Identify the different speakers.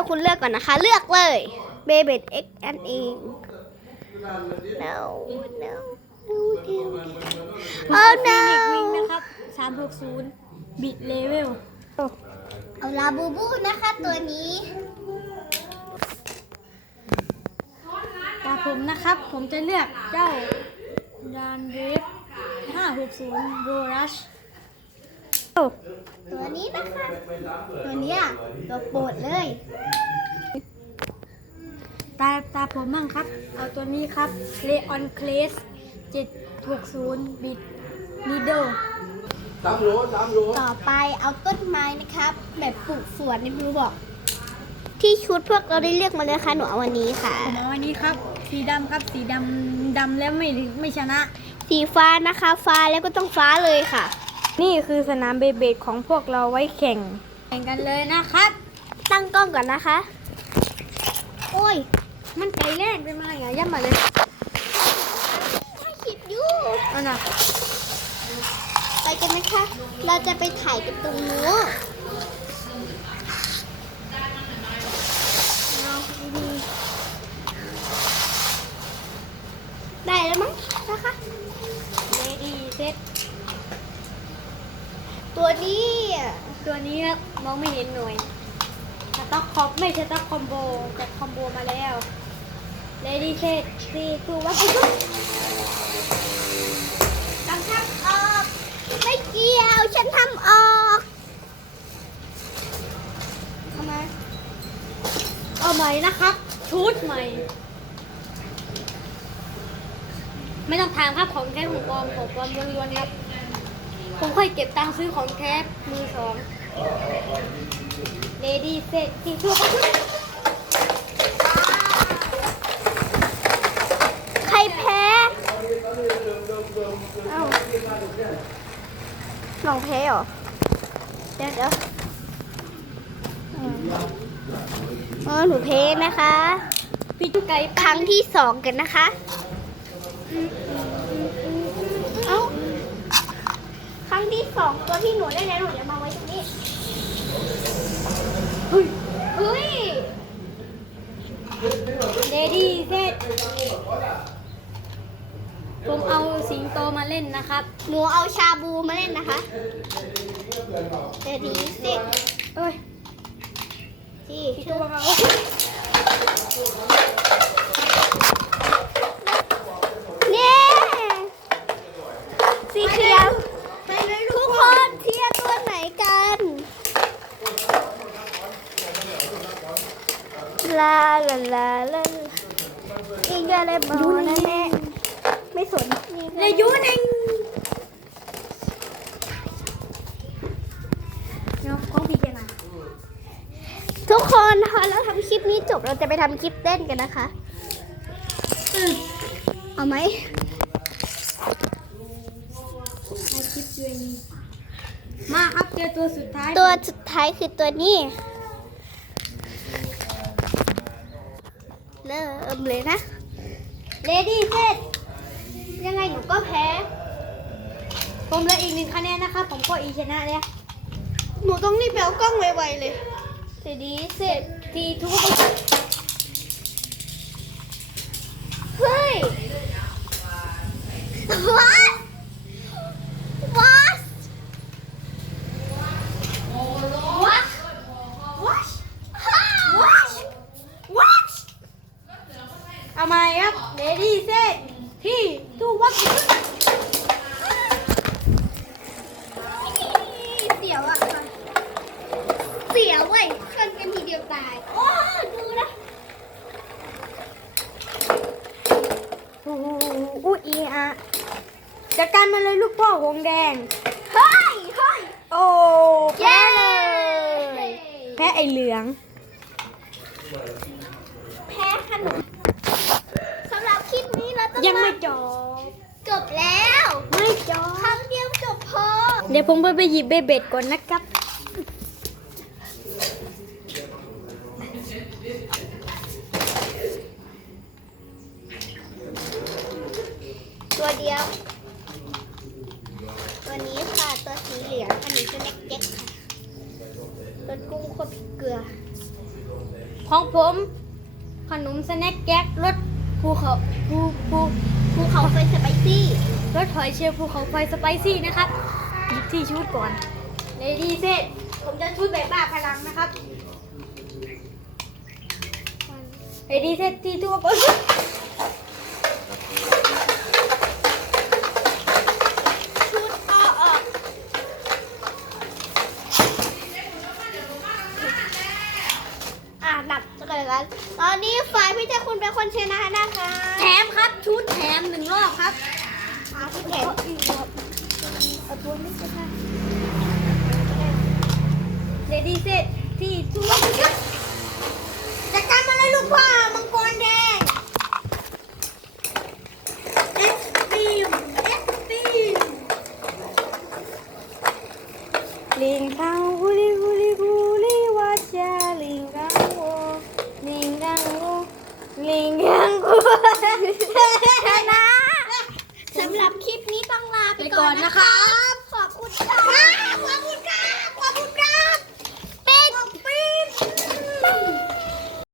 Speaker 1: คุณเลือกก่อนนะคะเลือกเลย Beyblade X อันเอง no no oh no
Speaker 2: วิ่งนะครับ360บิดเลเวล
Speaker 1: เอาลาบูบูนะคะตัวนี้
Speaker 2: ตาผมนะครับผมจะเลือกเจ้ายานเรฟ560โรรัช
Speaker 1: ตัวนี้นะคะตัวเนี้ยตัวโปรดเลย
Speaker 2: ตาผมมั่งครับเอาตัวนี้ครับเลออนเคลส760บิดนีเดิล
Speaker 1: ต่อไปเอาต้นไม้นะครับแบบปลูกสวนในบลูบอกที่ชุดพวกเราได้เลือกมาเลยค่ะหนูเอาวันนี้ค่ะ
Speaker 2: ผมเอาวันนี้ครับสีดำครับสีดำแล้วไม่ชนะ
Speaker 1: สีฟ้านะคะฟ้าแล้วก็ต้องฟ้าเลยค่ะ
Speaker 2: นี่คือสนามเบเบดของพวกเราไว้แข่งกันเลยนะครับ
Speaker 1: ตั้งกล้องก่อนนะคะโอ้ย
Speaker 2: มันไกลแรกไปมาอย่าย่ำมาเลย
Speaker 1: คิดอยู่
Speaker 2: เอาหน่ะ
Speaker 1: ไปกันนะคะ เราจะไปถ่ายกันตรงนู้นได้แล้วมั้งนะคะ
Speaker 2: เรดี้เซต
Speaker 1: ตัวนี้
Speaker 2: ครับมองไม่เห็นหน่วยสต็อกคอมไม่ใช่สต็อกคอมโบแต่คอมโบมาแล้วเรดี้เซต4 2 1
Speaker 1: บังคับออกไม่เกี่ยวฉันทำออก
Speaker 2: เอาใหม่นะครับชุดใหม่ไม่ต้องถามครับของแท้ของปลอมล้วนๆครับผมค่อยเก็บตังค์ซื้อของแท้มือสองเลดี้เซตที่ทั่วไป
Speaker 1: ใครแพ้เอ้าน้องแพ้เหรอเดี๋ยวหนูแพ้นะคะ
Speaker 2: พี่จุ๊กไก่
Speaker 1: ครั้งที่2กันนะคะเอ้าครั้งที่2ตัวที่หนูได้แล้วหนูจะมาไว้ตรงนี้เฮ้ย
Speaker 2: เลดี้เซตผมเอาสิงโตมาเล่นนะครับ
Speaker 1: หนูเอาชาบูมาเล่นนะคะเดี๋ยวดีสิ
Speaker 2: เอ้ย
Speaker 1: ที่
Speaker 2: ชื่อว่าเขา
Speaker 1: เนี่ยสีเขียวทุกคนเทียร์ตัวไหนกันลาอีกอะไรบ้างนะแม่ไม่สน
Speaker 2: เลยยูนิงเนาะของพี่เจนะ
Speaker 1: ทุกคนพอเราทำคลิปนี้จบเราจะไปทำคลิปเต้นกันนะคะเอาไหม
Speaker 2: ให้คลิปด้วยนี่มาครับเจอตัวสุดท้าย
Speaker 1: คือตัวนี้เริ่มเลยนะเลดี้เซตยังไงหนูก็แพ้
Speaker 2: ผมเหลืออีก1 คะแนนนะครับผมก็อีชนะเลย
Speaker 1: หนูต้องรีบไปเอากล้องไวๆเลยเลดี้เซต
Speaker 2: ทีทุก
Speaker 1: เฮ้ย what what what what what
Speaker 2: เอาใหม่ครับเลดี้เซตที่ทุกวัด
Speaker 1: เสียวอ่ะเสียวเว้ยชนกันทีเดียวตายโอ้ดูนะ
Speaker 2: อู้อีอะจัดการมาเลยลูกพ่อหงแดง
Speaker 1: เฮ้ย
Speaker 2: โอ้แพ้เลยแพ้ไอเหลือง
Speaker 1: แพ้ขนมสำหรับคลิปนี้เราต้อง
Speaker 2: ยังไม่
Speaker 1: จบแล้ว
Speaker 2: ไม่จบ
Speaker 1: ครั้งเดียวจบพอ
Speaker 2: เดี๋ยวผมไปหยิบเบเบ็ดก่อนนะครับ
Speaker 1: ตัวเดียวตัวนี้ค่ะตัวสีเหลืองอันนี้ตัวเล็กๆค่ะตัวกุ้งโคตรพริกเกลือ
Speaker 2: ของผมขนมสแน็คแก๊กรสภูเขา
Speaker 1: ภูเขาไฟสไปซี่
Speaker 2: รสหอยเชลล์ภูเขาไฟสไปซี่นะครับหยิบที่ชุดก่อนเลดี้เซตผมจะชุดแบบบ้าพลังนะครับเลดี้เซตที่ทั่วไป
Speaker 1: ชุดก็ออกดับเลยกันตอนนี้ฝ่ายพี่เจ้าคุณเป็นคนชนะนะคะ
Speaker 2: แถมครับชุดแถม1 รอบครับ
Speaker 1: ชุดแถมอีกรอบเอาตัวนี้ก็ได้
Speaker 2: เลดี้เซตที่ทั่ว
Speaker 1: จัดการมาเลยลูกพ่อมังกรแดงเอ็กซ์ตรีม
Speaker 2: ลิงกังกุลิกุลิกุลิวาจาลิงกังโวลิงกังโวลิงกังโวชนะ
Speaker 1: สำหรับคลิปนี้ต้องลาไป
Speaker 2: ไป
Speaker 1: ก่
Speaker 2: ก่
Speaker 1: อ
Speaker 2: อน น
Speaker 1: นะ
Speaker 2: นะคะ คะ